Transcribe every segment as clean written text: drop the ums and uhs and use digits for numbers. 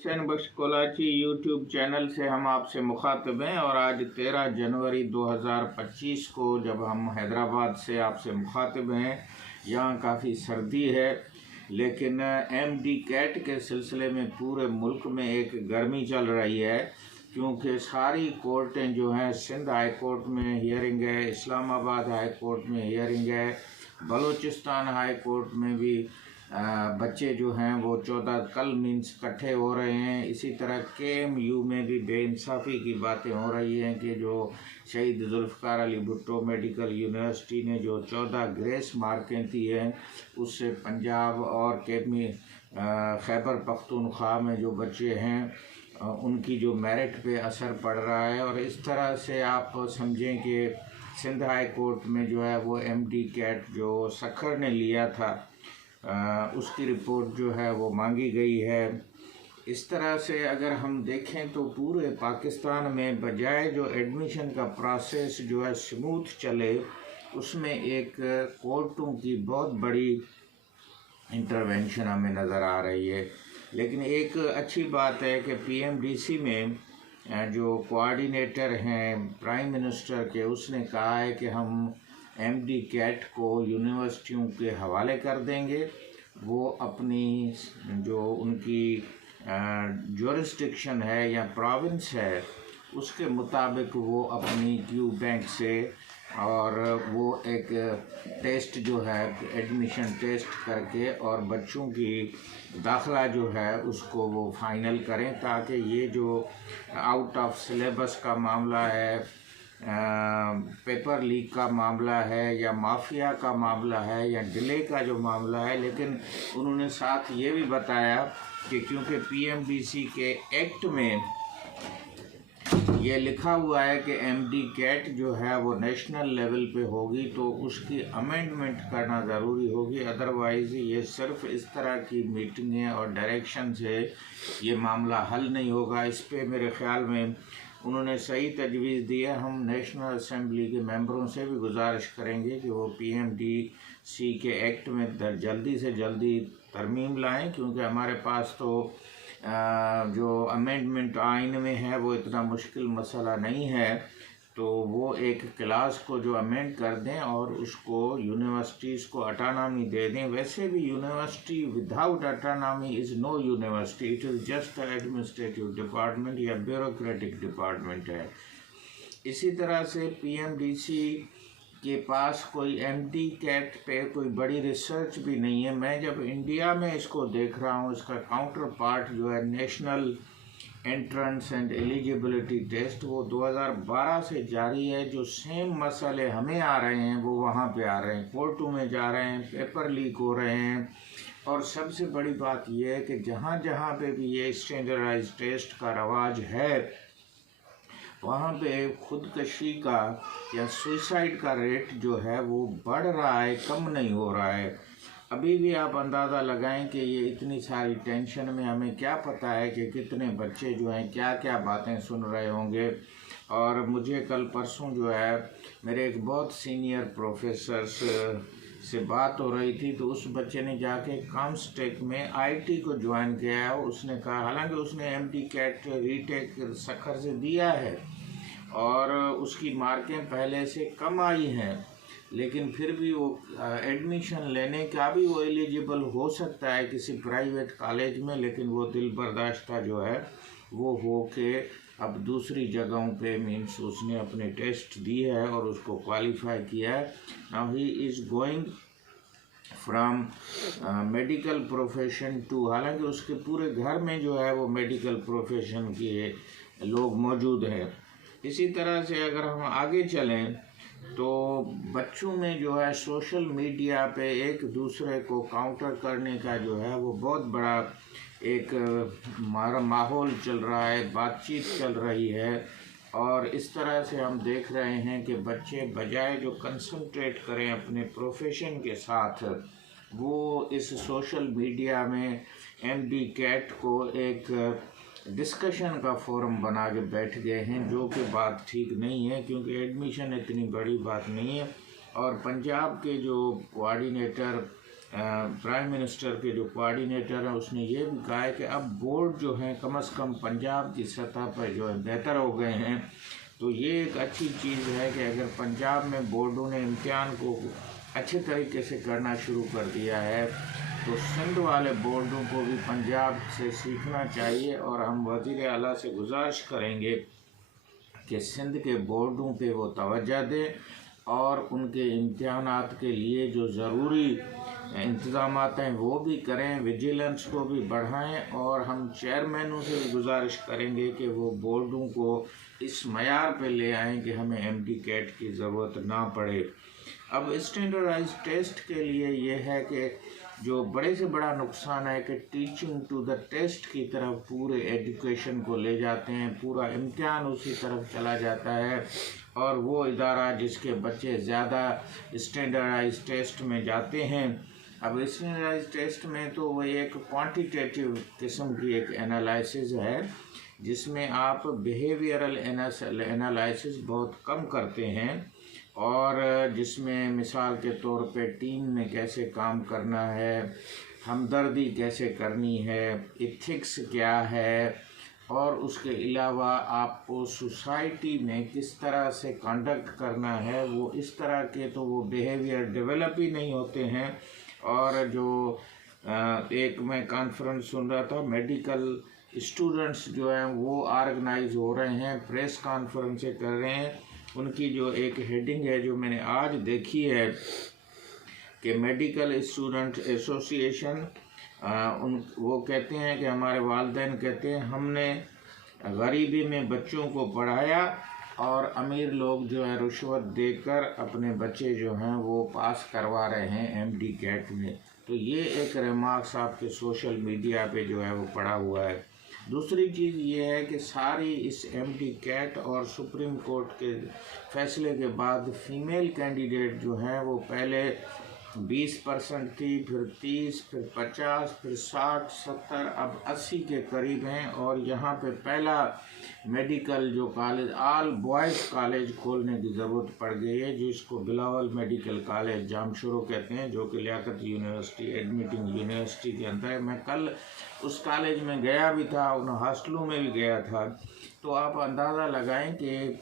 हुसैन बख्श कोलाची YouTube channel से हम आपसे मुखातिब हैं और आज 13 जनवरी 2025 को जब हम हैदराबाद से आपसे मुखातिब हैं, यहाँ काफ़ी सर्दी है, लेकिन एमडी कैट के सिलसिले में पूरे मुल्क में एक गर्मी चल रही है, क्योंकि सारी कोर्टें जो हैं, सिंध हाई कोर्ट में हियरिंग है, इस्लामाबाद हाई कोर्ट में हियरिंग है, बलूचिस्तान हाई कोर्ट में भी बच्चे जो हैं वो 14 कल मीन्स इकट्ठे हो रहे हैं। इसी तरह KMU में भी बेइंसाफ़ी की बातें हो रही हैं कि जो शहीद जुल्फ़िकार अली भुट्टो मेडिकल यूनिवर्सिटी ने जो 14 ग्रेस मार्कें दी हैं, उससे पंजाब और खैबर पख्तूनख्वा में जो बच्चे हैं उनकी जो मेरिट पे असर पड़ रहा है। और इस तरह से आप समझें कि सिंध हाई कोर्ट में जो है वो MD कैट जो सखर ने लिया था उसकी रिपोर्ट जो है वो मांगी गई है। इस तरह से अगर हम देखें तो पूरे पाकिस्तान में बजाय जो एडमिशन का प्रोसेस जो है स्मूथ चले, उसमें एक कोर्टों की बहुत बड़ी इंटरवेंशन हमें नज़र आ रही है। लेकिन एक अच्छी बात है कि PMDC में जो कोऑर्डिनेटर हैं प्राइम मिनिस्टर के, उसने कहा है कि हम MD कैट को यूनिवर्सिटियों के हवाले कर देंगे। वो अपनी जो उनकी जुरिस्डिक्शन है या प्रोविंस है, उसके मुताबिक वो अपनी क्यू बैंक से और वो एक टेस्ट जो है एडमिशन टेस्ट करके और बच्चों की दाखला जो है उसको वो फाइनल करें, ताकि ये जो आउट ऑफ सिलेबस का मामला है, पेपर लीक का मामला है या माफिया का मामला है या डिले का जो मामला है, लेकिन उन्होंने साथ ये भी बताया कि क्योंकि PMDC के एक्ट में ये लिखा हुआ है कि MD कैट जो है वो नेशनल लेवल पे होगी, तो उसकी अमेंडमेंट करना ज़रूरी होगी। अदरवाइज़ ये सिर्फ इस तरह की मीटिंगें और डायरेक्शन से ये मामला हल नहीं होगा। इस पे मेरे ख़्याल में उन्होंने सही तजवीज़ दी है। हम नेशनल असम्बली के मेंबरों से भी गुजारिश करेंगे कि वो PMDC के एक्ट में जल्दी से जल्दी तरमीम लाएं, क्योंकि हमारे पास तो जो अमेंडमेंट आइन में है वो इतना मुश्किल मसला नहीं है। तो वो एक क्लास को जो अमेंड कर दें और उसको यूनिवर्सिटीज़ को अटानमी दे दें। वैसे भी university without autonomy is no university, it is just administrative department या ब्यूरोक्रेटिक डिपार्टमेंट है। इसी तरह से PMDC के पास कोई MD कैट पे कोई बड़ी रिसर्च भी नहीं है। मैं जब इंडिया में इसको देख रहा हूँ, इसका काउंटर पार्ट जो है national entrance and eligibility test, वो 2012 से जारी है। जो सेम मसले हमें आ रहे हैं वो वहाँ पे आ रहे हैं, कोर्टों में जा रहे हैं, पेपर लीक हो रहे हैं। और सबसे बड़ी बात यह है कि जहाँ जहाँ पे भी ये स्टैंडर्डाइज टेस्ट का रवाज है, वहाँ पे खुदकशी का या सुसाइड का रेट जो है वो बढ़ रहा है, कम नहीं हो रहा है। अभी भी आप अंदाज़ा लगाएं कि ये इतनी सारी टेंशन में हमें क्या पता है कि कितने बच्चे जो हैं क्या क्या बातें सुन रहे होंगे। और मुझे कल परसों जो है मेरे एक बहुत सीनियर प्रोफेसर से बात हो रही थी, तो उस बच्चे ने जाके कामस्टेक में IT को ज्वाइन किया है। उसने कहा, हालांकि उसने MD कैट रीटेक सखर से दिया है और उसकी मार्कें पहले से कम आई हैं, लेकिन फिर भी वो एडमिशन लेने का भी वो एलिजिबल हो सकता है किसी प्राइवेट कॉलेज में, लेकिन वो दिल बर्दाश्ता जो है वो हो के अब दूसरी जगहों पे मीन्स उसने अपने टेस्ट दी है और उसको क्वालिफाई किया है। Now he is going from medical profession to, हालांकि उसके पूरे घर में जो है वो मेडिकल प्रोफेशन के लोग मौजूद हैं। इसी तरह से अगर हम आगे चलें तो बच्चों में जो है सोशल मीडिया पे एक दूसरे को काउंटर करने का जो है वो बहुत बड़ा एक माहौल चल रहा है, बातचीत चल रही है। और इस तरह से हम देख रहे हैं कि बच्चे बजाय जो कंसंट्रेट करें अपने प्रोफेशन के साथ, वो इस सोशल मीडिया में MD कैट को एक डिस्कशन का फोरम बना के बैठ गए हैं, जो कि बात ठीक नहीं है, क्योंकि एडमिशन इतनी बड़ी बात नहीं है। और पंजाब के जो कोऑर्डिनेटर प्राइम मिनिस्टर के जो कोऑर्डिनेटर हैं उसने ये भी कहा है कि अब बोर्ड जो है कम से कम पंजाब की सतह पर जो है बेहतर हो गए हैं। तो ये एक अच्छी चीज़ है कि अगर पंजाब में बोर्डों ने इम्तिहान को अच्छे तरीके से करना शुरू कर दिया है तो सिंध वाले बोर्डों को भी पंजाब से सीखना चाहिए। और हम वज़ीर आला से गुजारिश करेंगे कि सिंध के बोर्डों पे वो तवज्जो दें और उनके इम्तिहानात के लिए जो ज़रूरी इंतज़ाम हैं वो भी करें, विजिलेंस को भी बढ़ाएं। और हम चेयरमैनों से भी गुजारिश करेंगे कि वो बोर्डों को इस मयार पे ले आएं कि हमें MD कैट की ज़रूरत ना पड़े। अब स्टैंडर्डाइज टेस्ट के लिए ये है कि जो बड़े से बड़ा नुकसान है कि टीचिंग टू द टेस्ट की तरफ पूरे एजुकेशन को ले जाते हैं, पूरा इम्तिहान उसी तरफ चला जाता है। और वो इदारा जिसके बच्चे ज़्यादा स्टैंडर्डाइज टेस्ट में जाते हैं, अब स्टैंडर्डाइज टेस्ट में तो वो एक क्वांटिटेटिव किस्म की एक एनालिसिस है जिसमें आप बिहेवियरल एनालिसिस बहुत कम करते हैं और जिसमें मिसाल के तौर पे टीम में कैसे काम करना है, हमदर्दी कैसे करनी है, एथिक्स क्या है, और उसके अलावा आपको सोसाइटी में किस तरह से कंडक्ट करना है, वो इस तरह के तो वो बिहेवियर डेवलप ही नहीं होते हैं। और जो एक मैं कॉन्फ्रेंस सुन रहा था, मेडिकल स्टूडेंट्स जो हैं वो ऑर्गेनाइज हो रहे हैं, प्रेस कॉन्फ्रेंसें कर रहे हैं। उनकी जो एक हेडिंग है जो मैंने आज देखी है कि मेडिकल स्टूडेंट एसोसिएशन वो कहते हैं कि हमारे वालिदैन कहते हैं हमने गरीबी में बच्चों को पढ़ाया और अमीर लोग जो है रुश्वत देकर अपने बच्चे जो हैं वो पास करवा रहे हैं MD कैट में। तो ये एक रिमार्क्स आपके सोशल मीडिया पे जो है वो पड़ा हुआ है। दूसरी चीज़ ये है कि सारी इस MD कैट और सुप्रीम कोर्ट के फैसले के बाद फीमेल कैंडिडेट जो हैं वो पहले 20% थी, फिर 30, फिर 50, फिर 60, 70, अब 80 के करीब हैं। और यहाँ पे पहला मेडिकल जो कॉलेज ऑल बॉयज़ कॉलेज खोलने की ज़रूरत पड़ गई है जिसको बिलावल मेडिकल कॉलेज जामशुरू कहते हैं, जो कि लियाकत यूनिवर्सिटी एडमिटिंग यूनिवर्सिटी के अंदर है। मैं कल उस कॉलेज में गया भी था, उन हॉस्टलों में भी गया था। तो आप अंदाज़ा लगाएं कि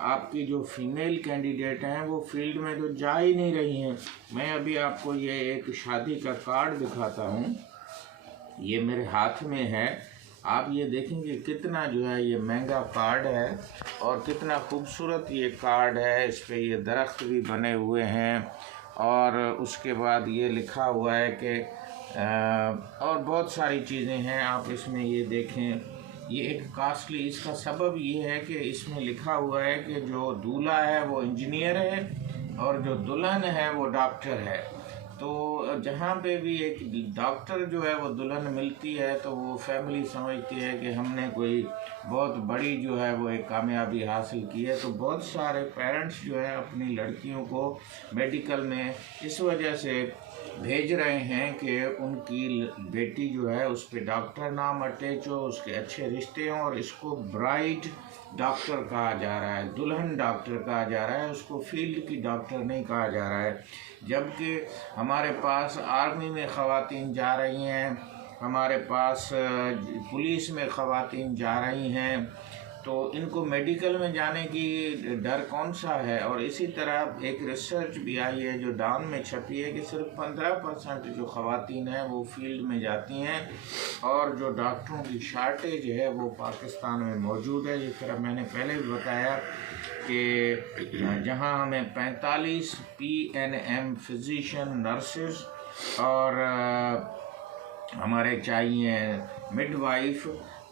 आपकी जो फीमेल कैंडिडेट हैं वो फील्ड में तो जा ही नहीं रही हैं। मैं अभी आपको ये एक शादी का कार्ड दिखाता हूँ, ये मेरे हाथ में है। आप ये देखेंगे कितना जो है ये महंगा कार्ड है और कितना खूबसूरत ये कार्ड है। इस पे ये दरख्त भी बने हुए हैं और उसके बाद ये लिखा हुआ है कि और बहुत सारी चीज़ें हैं। आप इसमें ये देखें, ये एक कास्टली, इसका सबब ये है कि इसमें लिखा हुआ है कि जो दूल्हा है वो इंजीनियर है और जो दुल्हन है वो डॉक्टर है। तो जहाँ पे भी एक डॉक्टर जो है वो दुल्हन मिलती है तो वो फैमिली समझती है कि हमने कोई बहुत बड़ी जो है वो एक कामयाबी हासिल की है। तो बहुत सारे पेरेंट्स जो है अपनी लड़कियों को मेडिकल में इस वजह से भेज रहे हैं कि उनकी बेटी जो है उस पर डॉक्टर नाम अटैच हो, उसके अच्छे रिश्ते हों और इसको ब्राइड डॉक्टर कहा जा रहा है, दुल्हन डॉक्टर कहा जा रहा है, उसको फील्ड की डॉक्टर नहीं कहा जा रहा है। जबकि हमारे पास आर्मी में ख़वातीन जा रही हैं, हमारे पास पुलिस में ख़वातीन जा रही हैं, तो इनको मेडिकल में जाने की डर कौन सा है। और इसी तरह एक रिसर्च भी आई है जो डॉन में छपी है कि सिर्फ 15% जो ख़वातीन हैं वो फील्ड में जाती हैं और जो डॉक्टरों की शार्टेज है वो पाकिस्तान में मौजूद है। जिस तरह मैंने पहले भी बताया कि जहां हमें 45 PNM फिजिशियन, नर्सेस और हमारे चाहिए मिडवाइफ।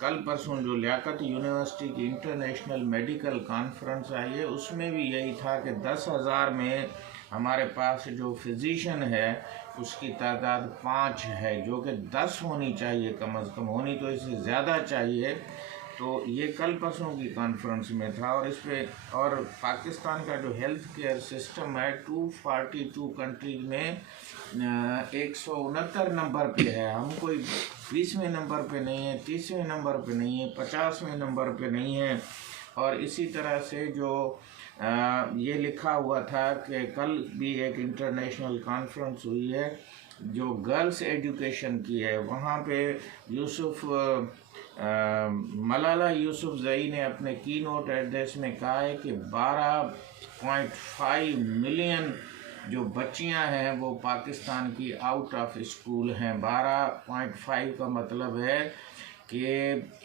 कल परसों जो लियाकत यूनिवर्सिटी की इंटरनेशनल मेडिकल कॉन्फ्रेंस आई है उसमें भी यही था कि 10,000 में हमारे पास जो फिजिशियन है उसकी तादाद 5 है, जो कि 10 होनी चाहिए, कम अज़ कम होनी तो इससे ज़्यादा चाहिए। तो ये कल परसों की कॉन्फ्रेंस में था और इस पे और पाकिस्तान का जो हेल्थ केयर सिस्टम है 242 कंट्रीज में 169 नंबर पे है। हम कोई 20वें नंबर पे नहीं है, 30वें नंबर पे नहीं है, 50वें नंबर पे नहीं है। और इसी तरह से जो ये लिखा हुआ था कि कल भी एक इंटरनेशनल कॉन्फ्रेंस हुई है जो गर्ल्स एजुकेशन की है, वहाँ पे मलाला यूसुफजई ने अपने की नोट एड्रेस में कहा है कि 12.5 मिलियन जो बच्चियां हैं वो पाकिस्तान की आउट ऑफ स्कूल हैं। 12.5 का मतलब है कि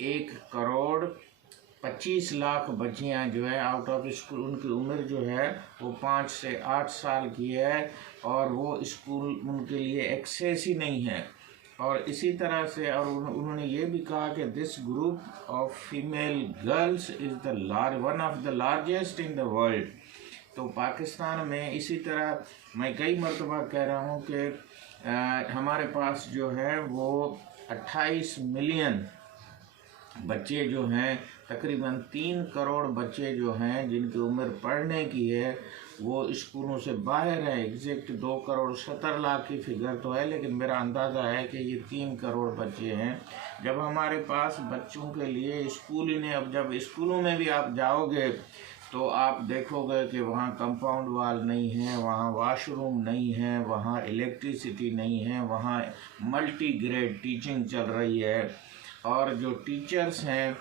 1,25,00,000 बच्चियां जो है आउट ऑफ स्कूल, उनकी उम्र जो है वो 5 से 8 साल की है और वो स्कूल उनके लिए एक्सेस ही नहीं है। और इसी तरह से और उन्होंने ये भी कहा कि this group of female girls is one of the largest in the world. तो पाकिस्तान में इसी तरह मैं कई मरतबा कह रहा हूँ कि हमारे पास जो है वो 28 मिलियन बच्चे जो हैं, तकरीबन 3 करोड़ बच्चे जो हैं जिनकी उम्र पढ़ने की है वो स्कूलों से बाहर है। एग्जैक्ट 2,70,00,000 की फिगर तो है, लेकिन मेरा अंदाज़ा है कि ये 3 करोड़ बच्चे हैं। जब हमारे पास बच्चों के लिए स्कूल ही नहीं, अब जब स्कूलों में भी आप जाओगे तो आप देखोगे कि वहाँ कंपाउंड वाल नहीं है, वहाँ वॉशरूम नहीं है, वहाँ इलेक्ट्रिसिटी नहीं है, वहाँ मल्टी ग्रेड टीचिंग चल रही है और जो टीचर्स हैं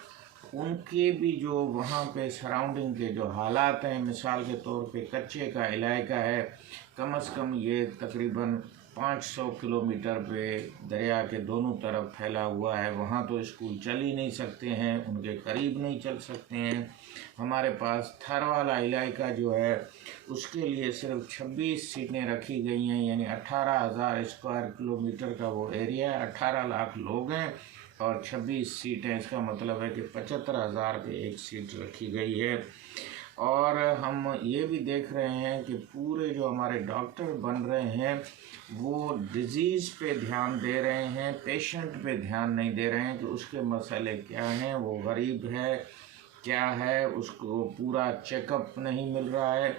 उनके भी जो वहाँ पे सराउंडिंग के जो हालात हैं, मिसाल के तौर पे कच्चे का इलाका है, कम से कम ये तकरीबन 500 किलोमीटर पे दरिया के दोनों तरफ फैला हुआ है। वहाँ तो स्कूल चल ही नहीं सकते हैं, उनके करीब नहीं चल सकते हैं। हमारे पास थर वाला इलाका जो है उसके लिए सिर्फ 26 सीटें रखी गई हैं, यानी 18,000 स्क्वायर किलोमीटर का वो एरिया है, 18 लाख लोग हैं और 26 सीटें, इसका मतलब है कि 75,000 की एक सीट रखी गई है। और हम ये भी देख रहे हैं कि पूरे जो हमारे डॉक्टर बन रहे हैं वो डिज़ीज़ पे ध्यान दे रहे हैं, पेशेंट पे ध्यान नहीं दे रहे हैं कि उसके मसले क्या हैं, वो गरीब है क्या है, उसको पूरा चेकअप नहीं मिल रहा है।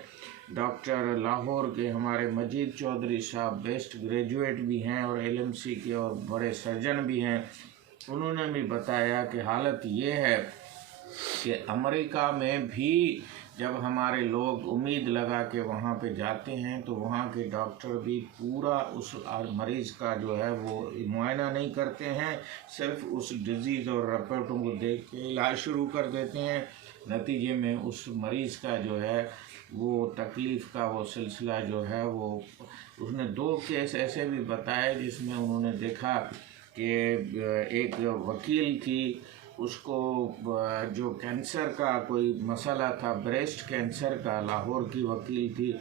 डॉक्टर लाहौर के हमारे मजीद चौधरी साहब बेस्ट ग्रेजुएट भी हैं और LMC के और बड़े सर्जन भी हैं। उन्होंने भी बताया कि हालत ये है कि अमेरिका में भी जब हमारे लोग उम्मीद लगा के वहाँ पे जाते हैं तो वहाँ के डॉक्टर भी पूरा उस मरीज़ का जो है वो मुआयना नहीं करते हैं, सिर्फ उस डिज़ीज़ और रिपोर्टों को देख के इलाज शुरू कर देते हैं। नतीजे में उस मरीज़ का जो है वो तकलीफ़ का वो सिलसिला जो है वो, उसने 2 केस ऐसे भी बताए जिसमें उन्होंने देखा कि एक वकील थी, उसको जो कैंसर का कोई मसला था, ब्रेस्ट कैंसर का, लाहौर की वकील थी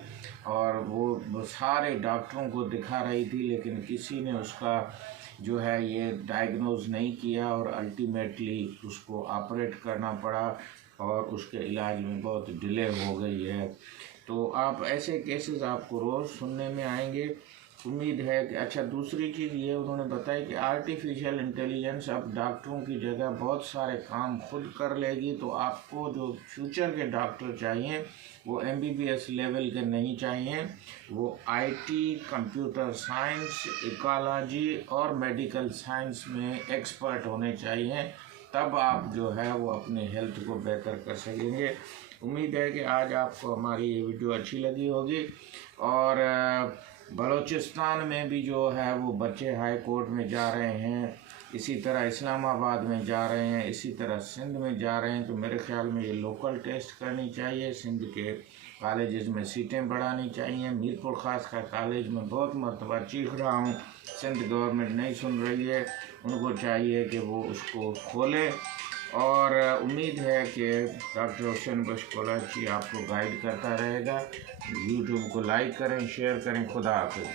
और वो सारे डॉक्टरों को दिखा रही थी लेकिन किसी ने उसका जो है ये डायग्नोज नहीं किया और अल्टीमेटली उसको ऑपरेट करना पड़ा और उसके इलाज में बहुत डिले हो गई है। तो आप ऐसे केसेस आपको रोज़ सुनने में आएंगे। उम्मीद है कि अच्छा, दूसरी चीज़ ये उन्होंने बताया कि आर्टिफिशियल इंटेलिजेंस अब डॉक्टरों की जगह बहुत सारे काम खुद कर लेगी। तो आपको जो फ्यूचर के डॉक्टर चाहिए वो MBBS लेवल के नहीं चाहिए, वो IT, कंप्यूटर साइंस, इकोलॉजी और मेडिकल साइंस में एक्सपर्ट होने चाहिए, तब आप जो है वो अपने हेल्थ को बेहतर कर सकेंगे। उम्मीद है कि आज आपको हमारी ये वीडियो अच्छी लगी होगी। और बलूचिस्तान में भी जो है वो बच्चे हाई कोर्ट में जा रहे हैं, इसी तरह इस्लामाबाद में जा रहे हैं, इसी तरह सिंध में जा रहे हैं। तो मेरे ख्याल में ये लोकल टेस्ट करनी चाहिए, सिंध के कॉलेजेस में सीटें बढ़ानी चाहिए। मीरपुर ख़ास का कॉलेज में बहुत मरतबा चीख रहा हूँ, सिंध गवर्नमेंट नहीं सुन रही है, उनको चाहिए कि वो उसको खोले। और उम्मीद है कि डॉक्टर हुसैन बख्श कोलाची आपको गाइड करता रहेगा। यूट्यूब को लाइक करें, शेयर करें। खुदा हाफिज़।